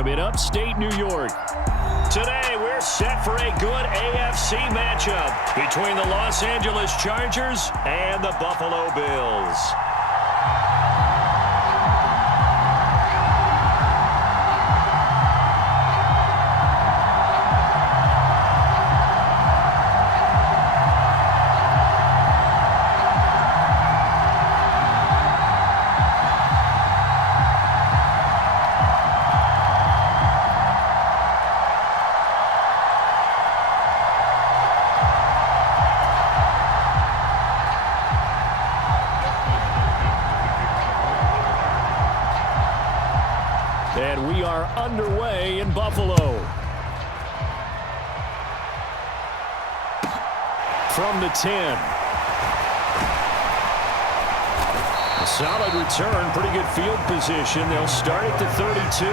Stadium in upstate New York. Today, we're set for a good AFC matchup between the Los Angeles Chargers and the Buffalo Bills. And we are underway in Buffalo. From the 10. A solid return, pretty good field position. They'll start at the 32.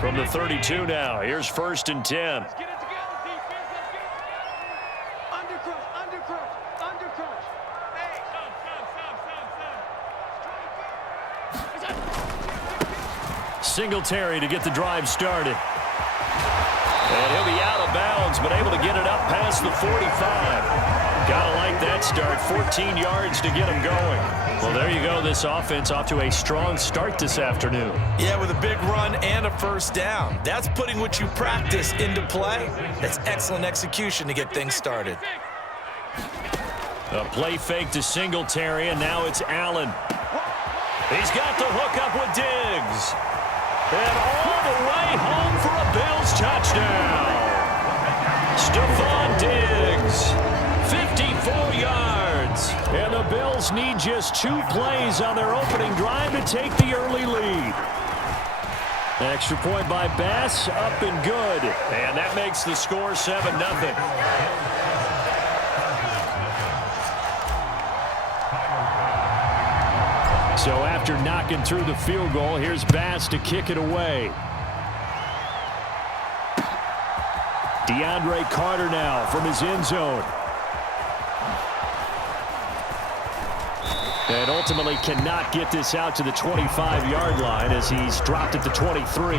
From the 32 now, here's 1st and 10. Singletary to get the drive started. And he'll be out of bounds, but able to get it up past the 45. Gotta like that start. 14 yards to get him going. Well, there you go. This offense off to a strong start this afternoon. Yeah, with a big run and a first down. That's putting what you practice into play. That's excellent execution to get things started. A play fake to Singletary, and now it's Allen. He's got the hook up with Diggs. And all the way home for a Bills touchdown. Stephon Diggs, 54 yards. And the Bills need just 2 plays on their opening drive to take the early lead. Extra point by Bass, up and good. And that makes the score 7-0. So after knocking through the field goal, here's Bass to kick it away. DeAndre Carter now from his end zone. And ultimately cannot get this out to the 25-yard line as he's dropped at the 23.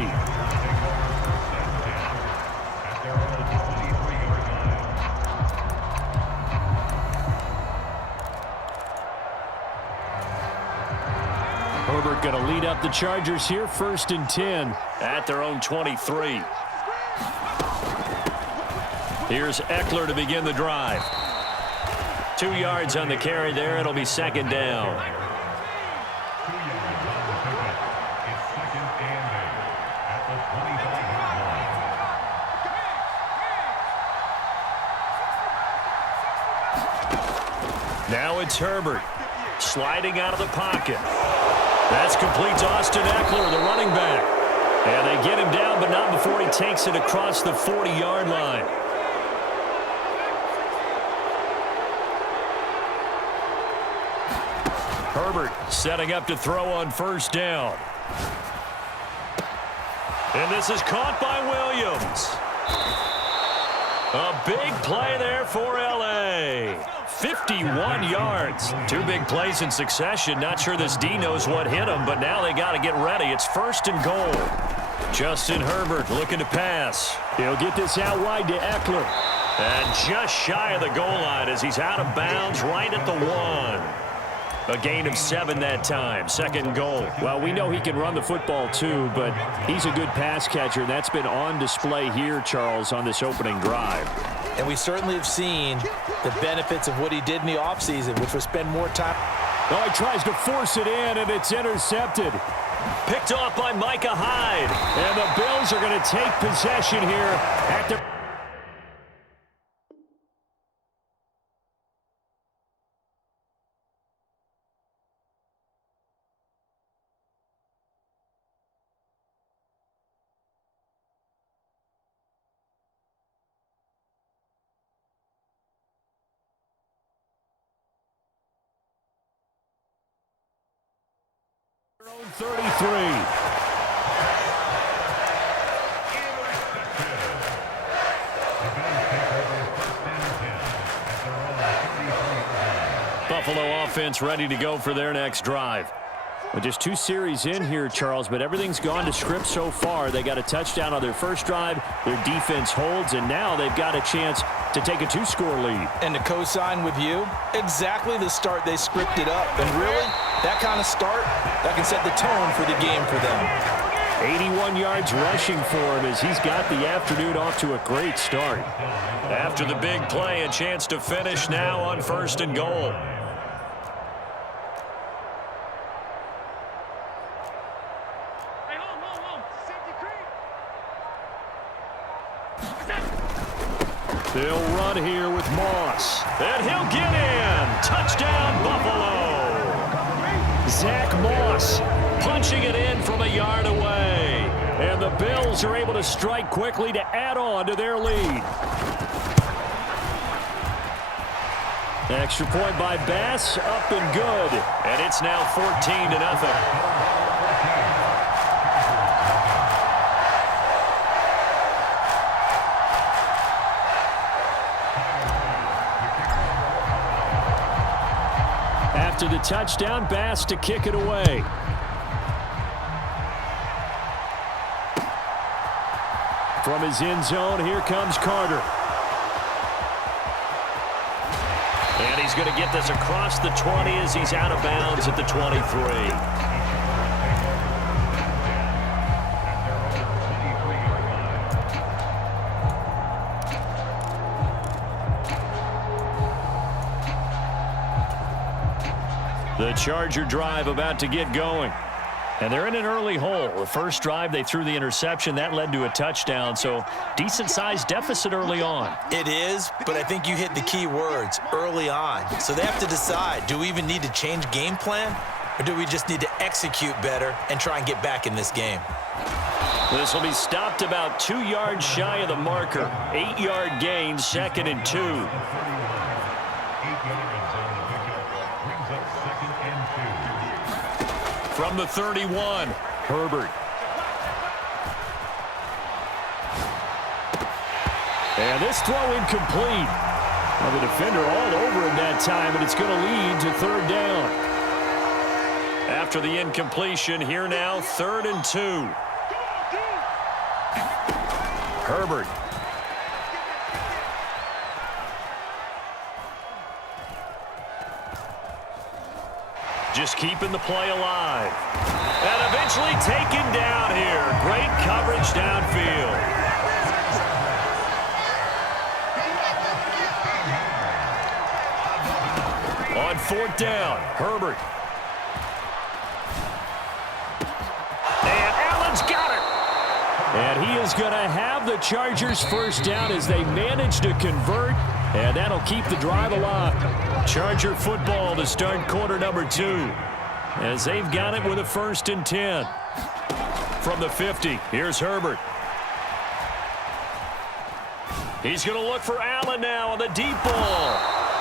Herbert going to lead up the Chargers here, 1st and 10 at their own 23. Here's Eckler to begin the drive. 2 yards on the carry there. It'll be 2nd down. Now it's Herbert sliding out of the pocket. That's complete to Austin Eckler, the running back. And they get him down, but not before he takes it across the 40-yard line. Herbert setting up to throw on 1st down. And this is caught by Williams. A big play there for L.A. 51 yards. 2 big plays in succession. Not sure this D knows what hit him, but now they got to get ready. It's 1st and goal. Justin Herbert looking to pass. He'll get this out wide to Eckler. And just shy of the goal line as he's out of bounds right at the 1. A gain of 7 that time. 2nd and goal. Well, we know he can run the football too, but he's a good pass catcher. That's been on display here, Charles, on this opening drive. And we certainly have seen the benefits of what he did in the offseason, which was spend more time. Oh, he tries to force it in, and it's intercepted. Picked off by Micah Hyde. And the Bills are going to take possession here at the... 33. Buffalo offense ready to go for their next drive. Well, just 2 series in here, Charles, but everything's gone to script so far. They got a touchdown on their first drive. Their defense holds, and now they've got a chance to take a 2-score lead. And to co-sign with you, exactly the start they scripted up. And really, that kind of start, that can set the tone for the game for them. 81 yards rushing for him as he's got the afternoon off to a great start. After the big play, a chance to finish now on 1st and goal. They'll run here with Moss. And he'll get in. Touchdown, Buffalo. Zach Moss punching it in from a yard away. And the Bills are able to strike quickly to add on to their lead. Extra point by Bass, up and good. And it's now 14-0. After the touchdown, Bass to kick it away. From his end zone, here comes Carter. And he's going to get this across the 20 as he's out of bounds at the 23. The Charger drive about to get going. And they're in an early hole. The first drive, they threw the interception. That led to a touchdown, so decent-sized deficit early on. It is, but I think you hit the key words, early on. So they have to decide, do we even need to change game plan, or do we just need to execute better and try and get back in this game? This will be stopped about 2 yards shy of the marker. 8-yard gain, 2nd and 2. From the 31, Herbert. And this throw incomplete. Well, the defender all over him that time, and it's going to lead to 3rd down. After the incompletion, here now, 3rd and 2. Herbert. Just keeping the play alive. And eventually taken down here. Great coverage downfield. On 4th down, Herbert. And Allen's got it. And he is going to have the Chargers' 1st down as they manage to convert. And that'll keep the drive alive. Charger football to start quarter number 2. As they've got it with a 1st and 10. From the 50, here's Herbert. He's going to look for Allen now on the deep ball.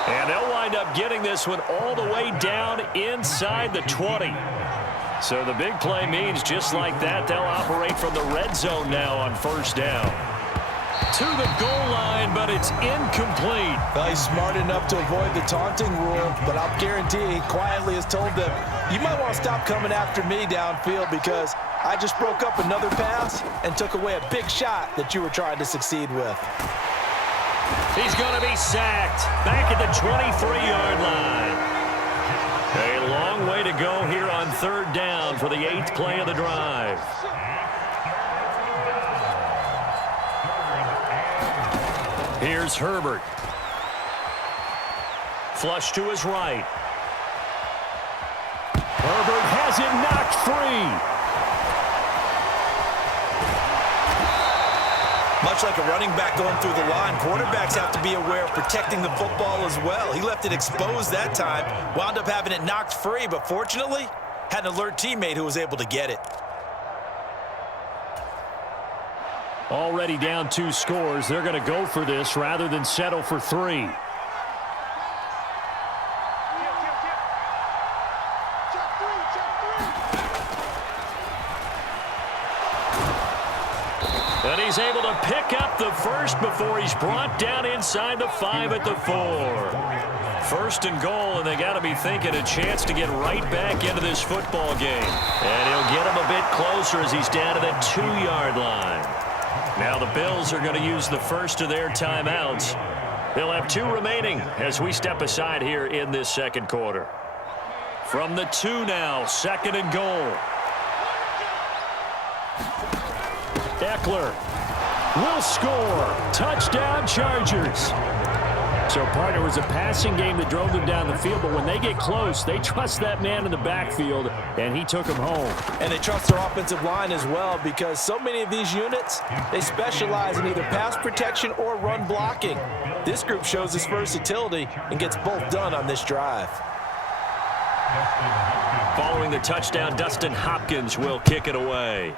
And they'll wind up getting this one all the way down inside the 20. So the big play means just like that, they'll operate from the red zone now on 1st down. To the goal line, but it's incomplete. Well, he's smart enough to avoid the taunting rule, but I'll guarantee he quietly has told them, you might want to stop coming after me downfield because I just broke up another pass and took away a big shot that you were trying to succeed with. He's going to be sacked back at the 23-yard line. A long way to go here on 3rd down for the 8th play of the drive. Here's Herbert. Flush to his right. Herbert has it knocked free. Much like a running back going through the line, quarterbacks have to be aware of protecting the football as well. He left it exposed that time, wound up having it knocked free, but fortunately, had an alert teammate who was able to get it. Already down 2 scores. They're going to go for this rather than settle for 3. he's able to pick up the first before he's brought down inside the 5 at the 4. First and goal, and they got to be thinking a chance to get right back into this football game. And he'll get him a bit closer as he's down to the 2-yard line. Now the Bills are going to use the first of their timeouts. They'll have 2 remaining as we step aside here in this second quarter. From the 2 now, second and goal. Eckler will score. Touchdown, Chargers. So, partner, it was a passing game that drove them down the field, but when they get close, they trust that man in the backfield, and he took them home. And they trust their offensive line as well, because so many of these units, they specialize in either pass protection or run blocking. This group shows its versatility and gets both done on this drive. Following the touchdown, Dustin Hopkins will kick it away.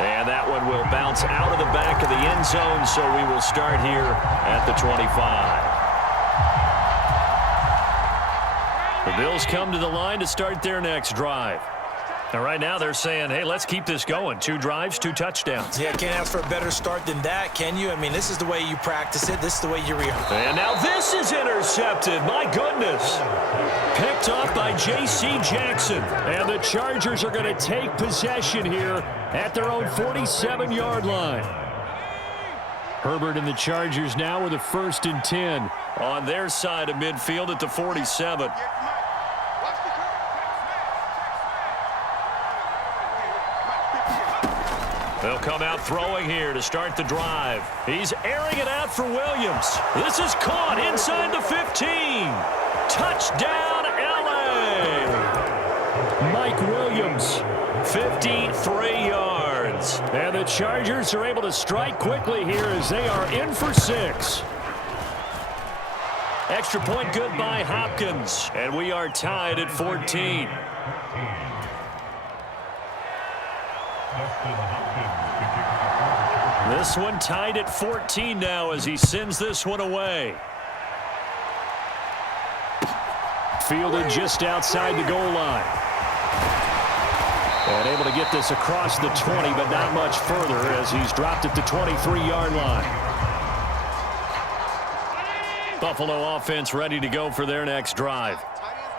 And that one will bounce out of the back of the end zone, so we will start here at the 25. The Bills come to the line to start their next drive. And right now they're saying, hey, let's keep this going. 2 drives, 2 touchdowns. Yeah, can't ask for a better start than that, can you? I mean, this is the way you practice it. This is the way you rehearse. And now this is intercepted. My goodness. Picked up by J.C. Jackson. And the Chargers are going to take possession here at their own 47-yard line. Herbert and the Chargers now with a 1st and 10 on their side of midfield at the 47. They'll come out throwing here to start the drive. He's airing it out for Williams. This is caught inside the 15. Touchdown, L.A. Mike Williams, 53 yards. And the Chargers are able to strike quickly here as they are in for 6. Extra point good by Hopkins. And we are tied at 14. This one tied at 14 now as he sends this one away. Fielded just outside the goal line. And able to get this across the 20, but not much further as he's dropped at the 23-yard line. Buffalo offense ready to go for their next drive.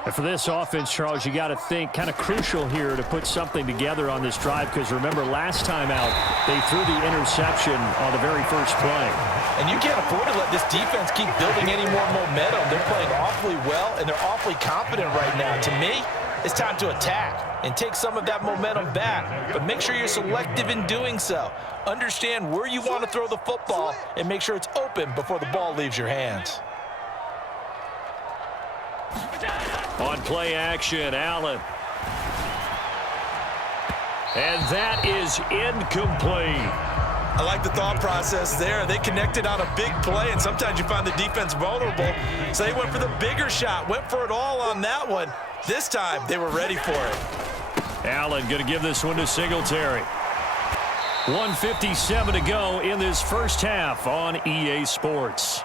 And for this offense, Charles, you got to think kind of crucial here to put something together on this drive, because remember last time out they threw the interception on the very first play. And you can't afford to let this defense keep building any more momentum. They're playing awfully well, and they're awfully confident right now. To me, it's time to attack and take some of that momentum back. But make sure you're selective in doing so. Understand where you want to throw the football and make sure it's open before the ball leaves your hands. On play action, Allen. And that is incomplete. I like the thought process there. They connected on a big play, and sometimes you find the defense vulnerable. So they went for the bigger shot, went for it all on that one. This time, they were ready for it. Allen going to give this one to Singletary. 1:57 to go in this first half on EA Sports.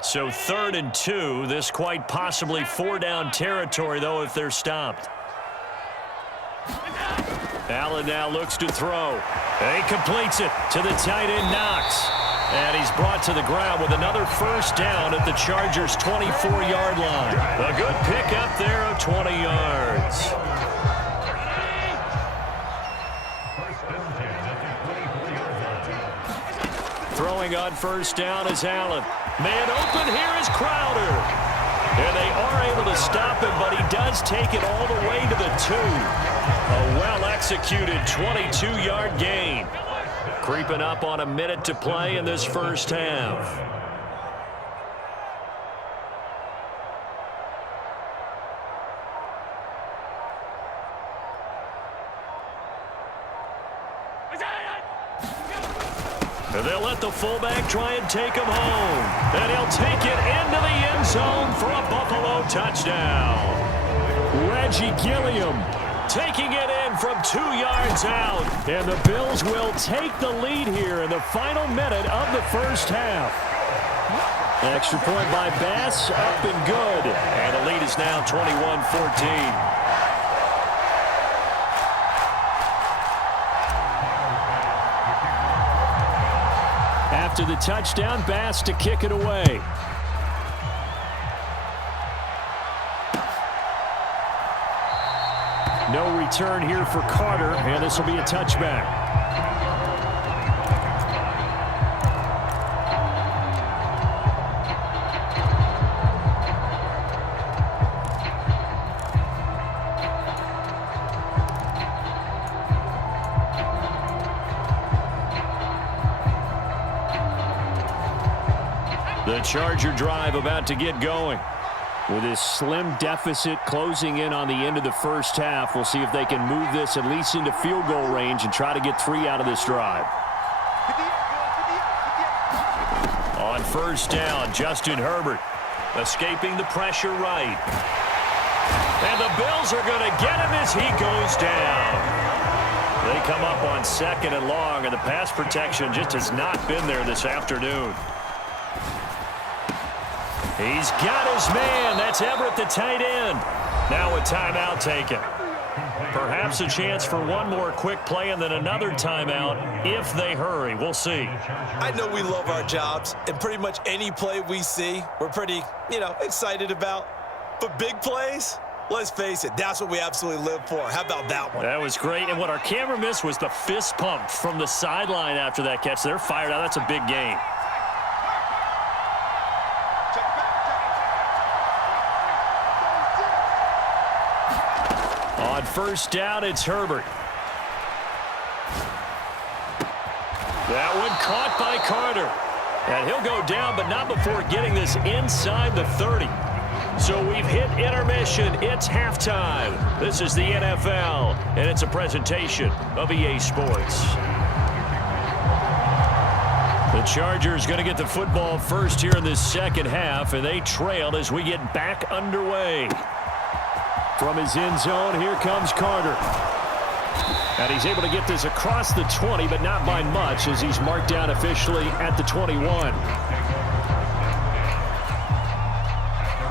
So 3rd and 2. This quite possibly 4-down territory, though, if they're stopped. Allen now looks to throw. He completes it to the tight end, Knox. And he's brought to the ground with another first down at the Chargers' 24-yard line. A good pickup there of 20 yards. Throwing on first down is Allen. Man open here is Crowder. And they are able to stop him, but he does take it all the way to the 2. A well-executed 22-yard gain. Creeping up on a minute to play in this first half. And they'll let the fullback try and take him home. And he'll take it into the end zone for a Buffalo touchdown. Reggie Gilliam taking it in from 2 yards out. And the Bills will take the lead here in the final minute of the first half. Extra point by Bass, up and good. And the lead is now 21-14. After the touchdown, Bass to kick it away. No return here for Carter, and this will be a touchback. The Charger drive about to get going. With this slim deficit closing in on the end of the first half, we'll see if they can move this at least into field goal range and try to get 3 out of this drive. On first down, Justin Herbert escaping the pressure right. And the Bills are going to get him as he goes down. They come up on 2nd and long, and the pass protection just has not been there this afternoon. He's got his man. That's Everett, the tight end. Now a timeout taken. Perhaps a chance for one more quick play and then another timeout if they hurry. We'll see. I know we love our jobs, and pretty much any play we see, we're pretty, excited about. But big plays, let's face it, that's what we absolutely live for. How about that one? That was great. And what our camera missed was the fist pump from the sideline after that catch. They're fired out. That's a big game. On first down, it's Herbert. That one caught by Carter. And he'll go down, but not before getting this inside the 30. So we've hit intermission. It's halftime. This is the NFL, and it's a presentation of EA Sports. The Chargers going to get the football first here in this second half, and they trailed as we get back underway. From his end zone, here comes Carter. And he's able to get this across the 20, but not by much as he's marked down officially at the 21.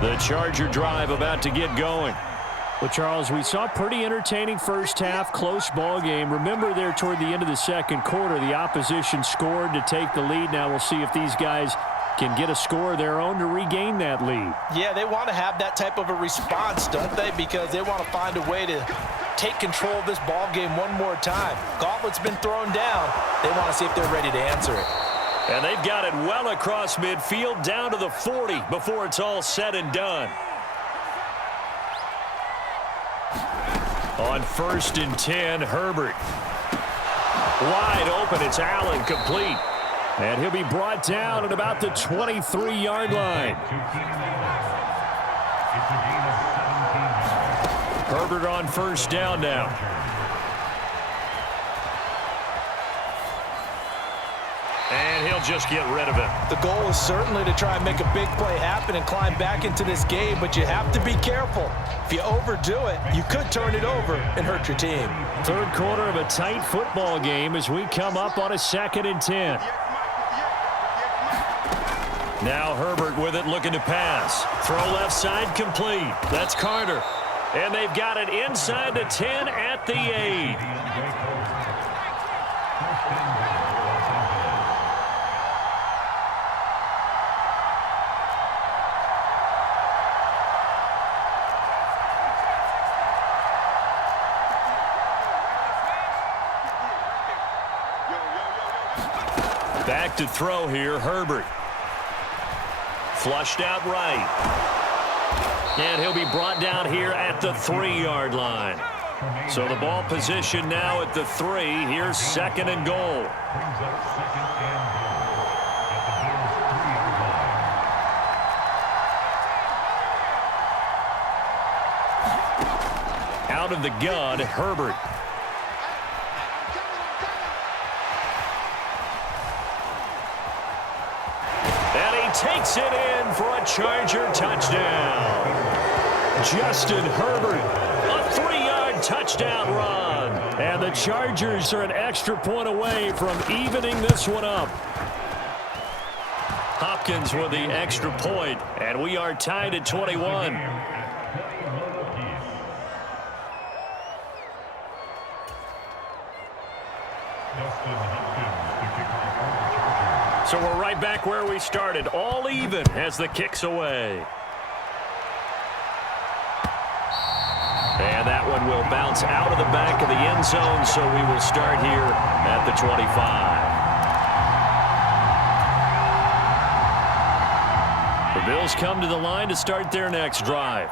The Charger drive about to get going. Well, Charles, we saw a pretty entertaining first half, close ball game. Remember there toward the end of the second quarter, the opposition scored to take the lead. Now we'll see if these guys can get a score of their own to regain that lead. Yeah, they want to have that type of a response, don't they? Because they want to find a way to take control of this ball game one more time. Gauntlet's been thrown down. They want to see if they're ready to answer it. And they've got it well across midfield down to the 40 before it's all said and done. On 1st and 10, Herbert. Wide open, it's Allen, complete. And he'll be brought down at about the 23-yard line. Herbert on first down now. And he'll just get rid of it. The goal is certainly to try and make a big play happen and climb back into this game, but you have to be careful. If you overdo it, you could turn it over and hurt your team. Third quarter of a tight football game as we come up on a 2nd and 10. Now Herbert with it, looking to pass. Throw left side, complete. That's Carter. And they've got it inside the 10 at the 8. Back to throw here, Herbert. Flushed out right. And he'll be brought down here at the 3-yard line. So the ball position now at the 3. Here's 2nd and goal. Out of the gun, Herbert. Takes it in for a Charger touchdown. Justin Herbert, a 3-yard touchdown run. And the Chargers are an extra point away from evening this one up. Hopkins with the extra point, and we are tied at 21. So we're right back where we started, all even as the kick's away. And that one will bounce out of the back of the end zone, so we will start here at the 25. The Bills come to the line to start their next drive.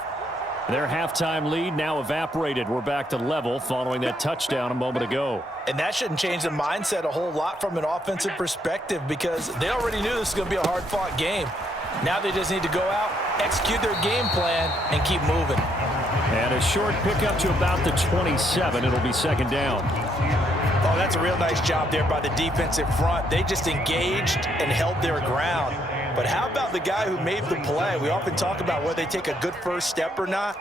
Their halftime lead now evaporated. We're back to level following that touchdown a moment ago. And that shouldn't change the mindset a whole lot from an offensive perspective because they already knew this was going to be a hard-fought game. Now they just need to go out, execute their game plan, and keep moving. And a short pickup to about the 27. It'll be second down. Oh, that's a real nice job there by the defensive front. They just engaged and held their ground. But how about the guy who made the play? We often talk about whether they take a good first step or not.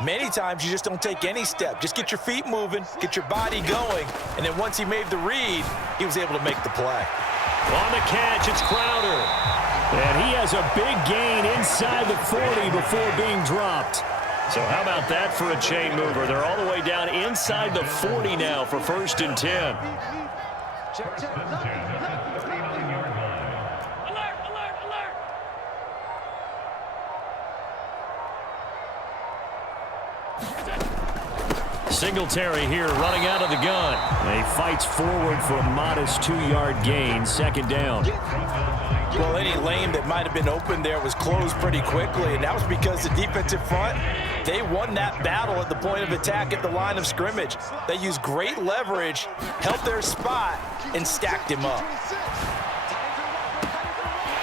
Many times you just don't take any step. Just get your feet moving, get your body going, and then once he made the read, he was able to make the play. On the catch, it's Crowder. And he has a big gain inside the 40 before being dropped. So how about that for a chain mover? They're all the way down inside the 40 now for 1st and 10. Singletary here running out of the gun. He fights forward for a modest 2-yard gain, second down. Well, any lane that might have been open there was closed pretty quickly, and that was because the defensive front, they won that battle at the point of attack at the line of scrimmage. They used great leverage, held their spot, and stacked him up.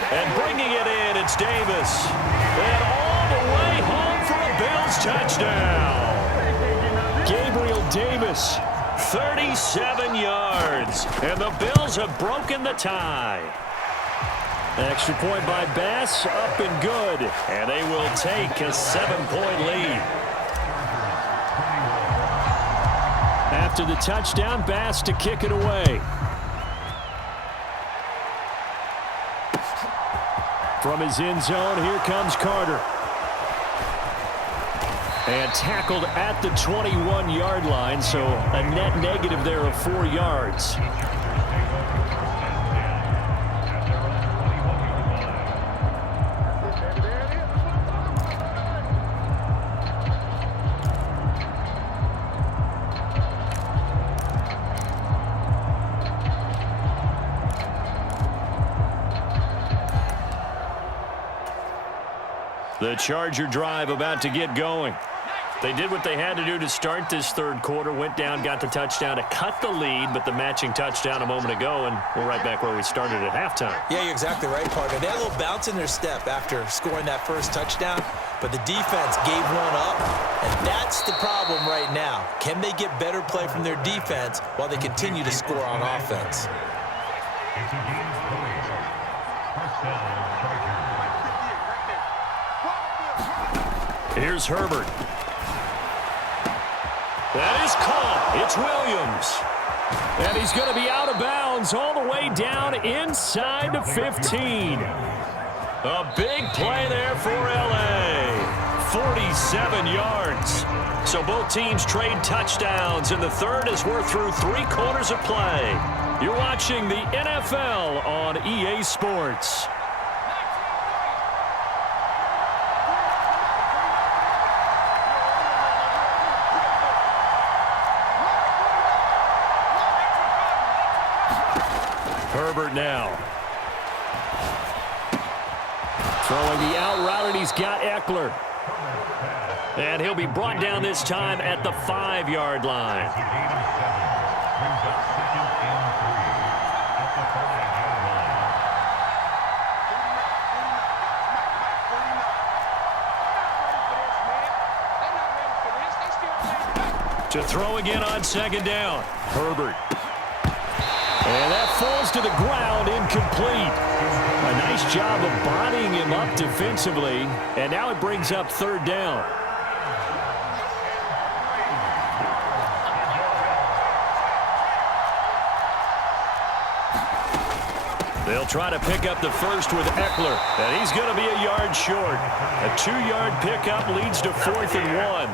And bringing it in, it's Davis. And all the way home for a Bills touchdown. Gabriel Davis, 37 yards. And the Bills have broken the tie. Extra point by Bass, up and good. And they will take a 7-point lead. After the touchdown, Bass to kick it away. From his end zone, here comes Carter. And tackled at the 21-yard line, so a net negative there of 4 yards. The Charger drive about to get going. They did what they had to do to start this third quarter, went down, got the touchdown to cut the lead, but the matching touchdown a moment ago, and we're right back where we started at halftime. Yeah, you're exactly right, partner. They had a little bounce in their step after scoring that first touchdown, but the defense gave one up, and that's the problem right now. Can they get better play from their defense while they continue to score on offense? Here's Herbert. That is caught. It's Williams. And he's going to be out of bounds all the way down inside the 15. A big play there for L.A. 47 yards. So both teams trade touchdowns, and the third as we're through 3 quarters of play. You're watching the NFL on EA Sports. Herbert now. Throwing the out route, and he's got Eckler. And he'll be brought down this time at the 5-yard line. To throw again on second down. Herbert. And that falls to the ground, incomplete. A nice job of bodying him up defensively, and now it brings up third down. They'll try to pick up the first with Eckler, and he's going to be a yard short. A 2-yard pickup leads to 4th and 1.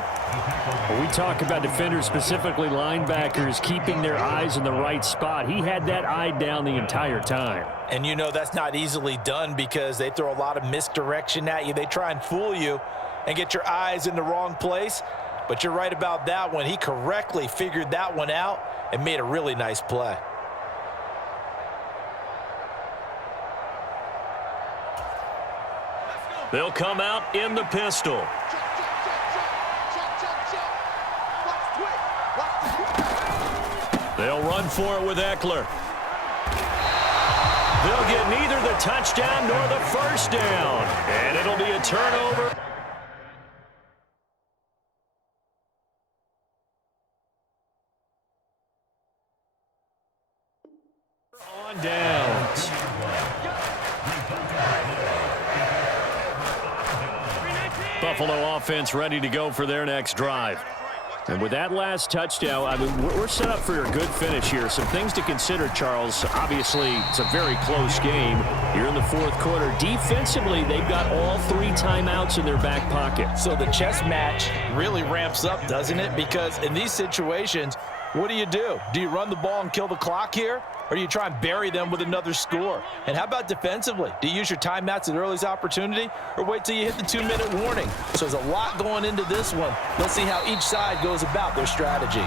When we talk about defenders, specifically linebackers, keeping their eyes in the right spot. He had that eye down the entire time. And you know that's not easily done because they throw a lot of misdirection at you. They try and fool you and get your eyes in the wrong place. But you're right about that one. He correctly figured that one out and made a really nice play. They'll come out in the pistol. They'll run for it with Eckler. They'll get neither the touchdown nor the first down. And it'll be a turnover. On downs. Buffalo offense ready to go for their next drive. And with that last touchdown, I mean, we're set up for a good finish here. Some things to consider, Charles. Obviously, it's a very close game here in the fourth quarter. Defensively, they've got all 3 timeouts in their back pocket. So the chess match really ramps up, doesn't it? Because in these situations, what do? Do you run the ball and kill the clock here? Or do you try and bury them with another score? And how about defensively? Do you use your timeouts at earliest opportunity or wait till you hit the 2-minute warning? So there's a lot going into this one. Let's see how each side goes about their strategy.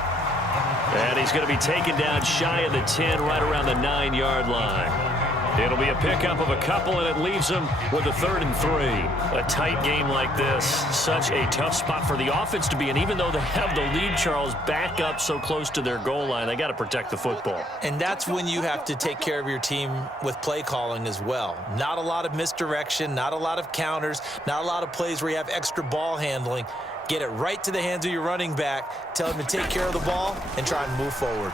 And he's going to be taken down shy of the 10, right around the 9-yard line. It'll be a pickup of a couple, and it leaves them with a 3rd and 3. A tight game like this, such a tough spot for the offense to be in. Even though they have the lead, Charles, back up so close to their goal line, they got to protect the football. And that's when you have to take care of your team with play calling as well. Not a lot of misdirection, not a lot of counters, not a lot of plays where you have extra ball handling. Get it right to the hands of your running back, tell him to take care of the ball, and try and move forward.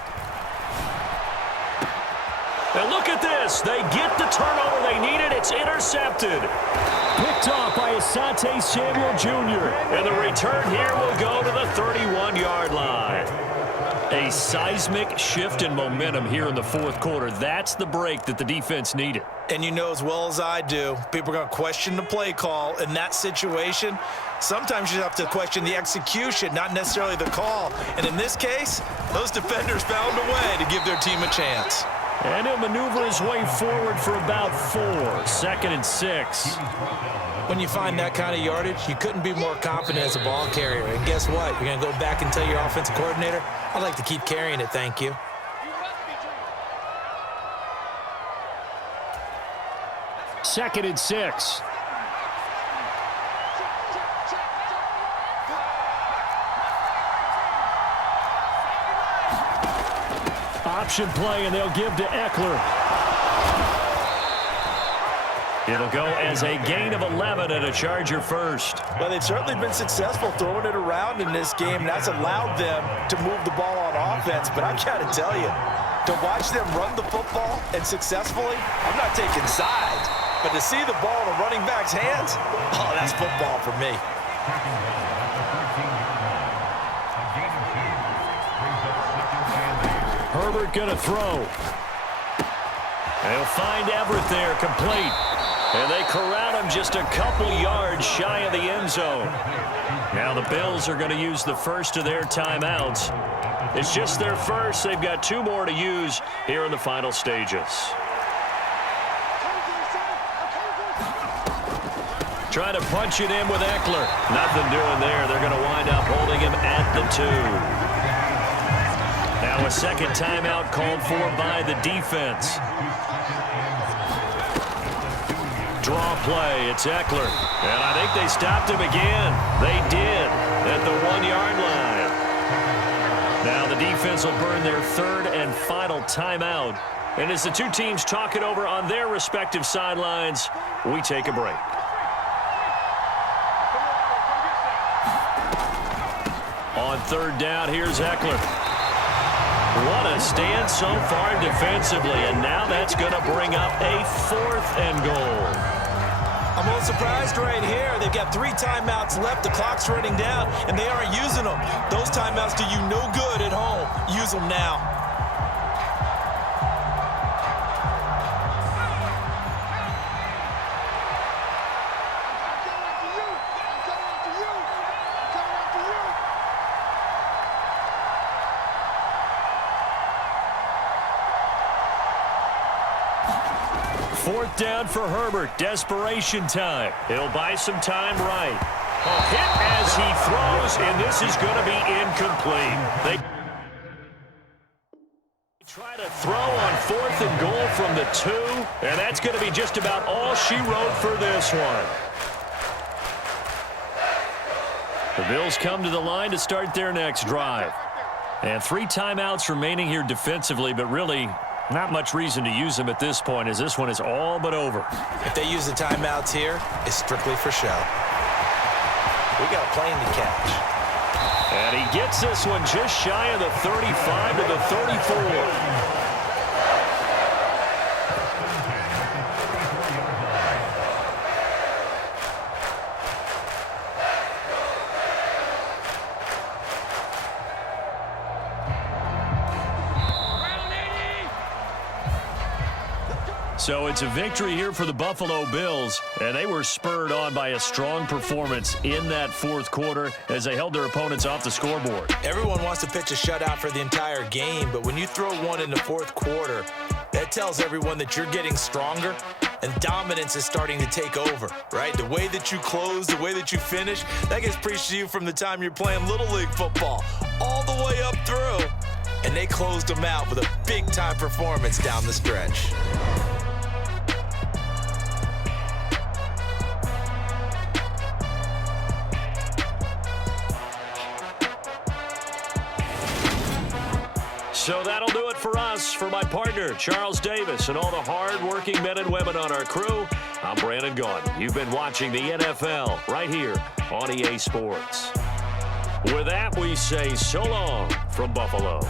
And look at this. They get the turnover they needed. It's intercepted. Picked off by Asante Samuel Jr. And the return here will go to the 31-yard line. A seismic shift in momentum here in the fourth quarter. That's the break that the defense needed. And you know as well as I do, people are going to question the play call in that situation. Sometimes you have to question the execution, not necessarily the call. And in this case, those defenders found a way to give their team a chance. And he'll maneuver his way forward for about 4. 2nd and 6. When you find that kind of yardage, you couldn't be more confident as a ball carrier. And guess what? You're going to go back and tell your offensive coordinator, I'd like to keep carrying it, thank you. Second and 6. Option play, and they'll give to Eckler. It'll go as a gain of 11 and a Charger first. Well, they've certainly been successful throwing it around in this game. That's allowed them to move the ball on offense. But I've got to tell you, to watch them run the football and successfully, I'm not taking sides. But to see the ball in a running back's hands, oh, that's football for me. Herbert going to throw. They'll find Everett there, complete. And they corral him just a couple yards shy of the end zone. Now the Bills are going to use the first of their timeouts. It's just their first. They've got 2 more to use here in the final stages. Trying to punch it in with Eckler. Nothing doing there. They're going to wind up holding him at the 2. Now a second timeout called for by the defense. Draw play. It's Eckler. And I think they stopped him again. They did at the 1-yard line. Now the defense will burn their 3rd and final timeout. And as the 2 teams talk it over on their respective sidelines, we take a break. On 3rd down, here's Eckler. What a stand so far defensively, and now that's going to bring up a 4th and goal. I'm a little surprised right here. They've got 3 timeouts left. The clock's running down, and they aren't using them. Those timeouts do you no good at home. Use them now. 4th down for Herbert. Desperation time. He'll buy some time right. Hit as he throws, and this is going to be incomplete. They try to throw on 4th and goal from the 2, and that's going to be just about all she wrote for this one. The Bills come to the line to start their next drive. And 3 timeouts remaining here defensively, but really not much reason to use them at this point, as this one is all but over. If they use the timeouts here, it's strictly for show. We got a plane to catch. And he gets this one just shy of the 35 to the 34. So it's a victory here for the Buffalo Bills, and they were spurred on by a strong performance in that 4th quarter as they held their opponents off the scoreboard. Everyone wants to pitch a shutout for the entire game, but when you throw one in the 4th quarter, that tells everyone that you're getting stronger and dominance is starting to take over, right? The way that you close, the way that you finish, that gets preached to you from the time you're playing Little League football all the way up through, and they closed them out with a big-time performance down the stretch. So that'll do it for us. For my partner, Charles Davis, and all the hard-working men and women on our crew, I'm Brandon Gaudin. You've been watching the NFL right here on EA Sports. With that, we say so long from Buffalo.